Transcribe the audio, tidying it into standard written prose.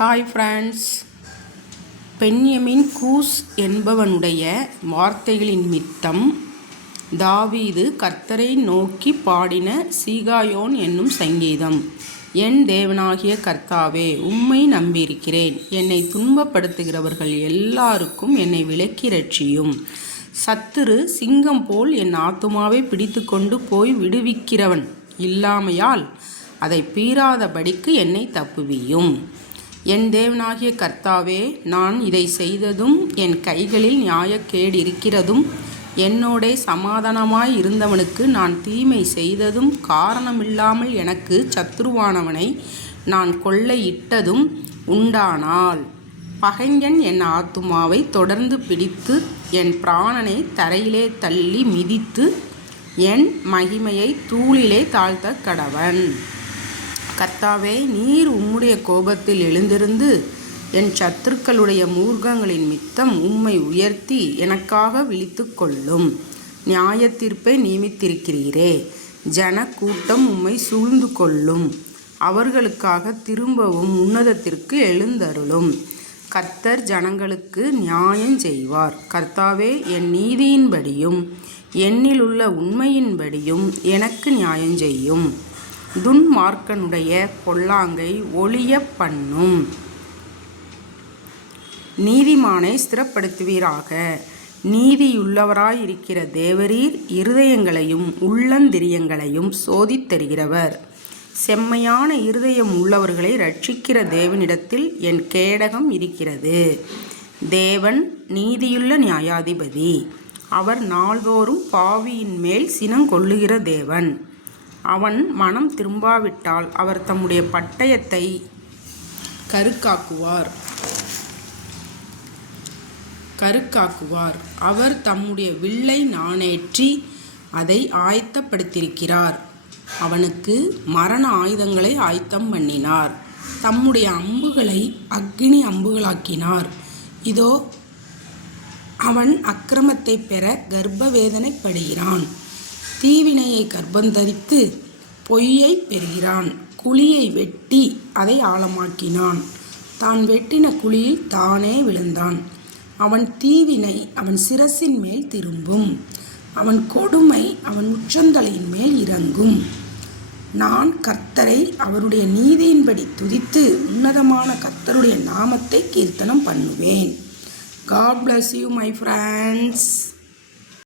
Hi friends. பென்யமீன் கூஸ் என்பவனுடைய வார்த்தைகளின் மித்தம் தாவீது கர்த்தரை நோக்கி பாடின சீகாயோன் என்னும் சங்கீதம். என் தேவனாகிய கர்த்தாவே, உம்மை நம்பியிருக்கிறேன். என்னை துன்பப்படுத்துகிறவர்கள் எல்லாருக்கும் என்னை விலக்கி ரட்சியும். சத்துரு சிங்கம் போல் என் ஆத்துமாவை பிடித்து கொண்டு போய் விடுவிக்கிறவன் இல்லாமையால் அதை பீறாதபடிக்கு என்னை தப்புவியும். என் தேவனாகிய கர்த்தாவே, நான் இதை செய்ததும் என் கைகளில் நியாயக்கேடு இருக்கிறதும் என்னோடே சமாதானமாய் இருந்தவனுக்கு நான் தீமை செய்ததும் காரணமில்லாமல் எனக்கு சத்துருவானவனை நான் கொள்ளையிட்டதும் உண்டானால், பகைஞன் என் ஆத்துமாவை தொடர்ந்து பிடித்து என் பிராணனை தரையிலே தள்ளி மிதித்து என் மகிமையை தூளிலே தாழ்த்த கடவன். கர்த்தாவே, நீர் உம்முடைய கோபத்தில் எழுந்திருந்து என் சத்துருக்களுடைய மூர்க்கங்களின் மித்தம் உம்மை உயர்த்தி எனக்காக விழித்து கொள்ளும். நியாயத்தீர்ப்பை நியமித்திருக்கிறீரே, ஜன கூட்டம் உம்மை சூழ்ந்து கொள்ளும். அவர்களுக்காக திரும்பவும் உன்னதத்திற்கு எழுந்தருளும். கர்த்தர் ஜனங்களுக்கு நியாயம் செய்வார். கர்த்தாவே, என் நீதியின்படியும் என்னிலுள்ள உண்மையின்படியும் எனக்கு நியாயம் செய்யும். துன்மார்க்கனுடைய பொல்லாங்கை ஒழிய பண்ணும். நீதிமானை ஸ்திரப்படுத்துவீராக. நீதியுள்ளவராயிருக்கிற தேவரீர் இருதயங்களையும் உள்ளந்திரியங்களையும் சோதித்தருகிறவர். செம்மையான இருதயம் உள்ளவர்களை ரட்சிக்கிற தேவனிடத்தில் என் கேடகம் இருக்கிறது. தேவன் நீதியுள்ள நியாயாதிபதி. அவர் நாள்தோறும் பாவியின் மேல் சினங்கொள்ளுகிற தேவன். அவன் மனம் திரும்பாவிட்டால் அவர் தம்முடைய பட்டயத்தை கருக்காக்குவார். அவர் தம்முடைய வில்லை நாணேற்றி அதை ஆயத்தப்படுத்தியிருக்கிறார். அவனுக்கு மரண ஆயுதங்களை ஆயத்தம் பண்ணினார். தம்முடைய அம்புகளை அக்கினி அம்புகளாக்கினார். இதோ, அவன் அக்கிரமத்தை பெற கர்ப்ப வேதனைப்படுகிறான். தீவினையை கர்ப்பந்தரித்து பொய்யை பெறுகிறான். குழியை வெட்டி அதை ஆழமாக்கினான். தான் வெட்டின குழியில் தானே விழுந்தான். அவன் தீவினை அவன் சிரசின் மேல் திரும்பும். அவன் கொடுமை அவன் உச்சந்தலையின் மேல் இறங்கும். நான் கர்த்தரை அவருடைய நீதியின்படி துதித்து உன்னதமான கர்த்தருடைய நாமத்தை கீர்த்தனம் பண்ணுவேன். God bless you, my friends.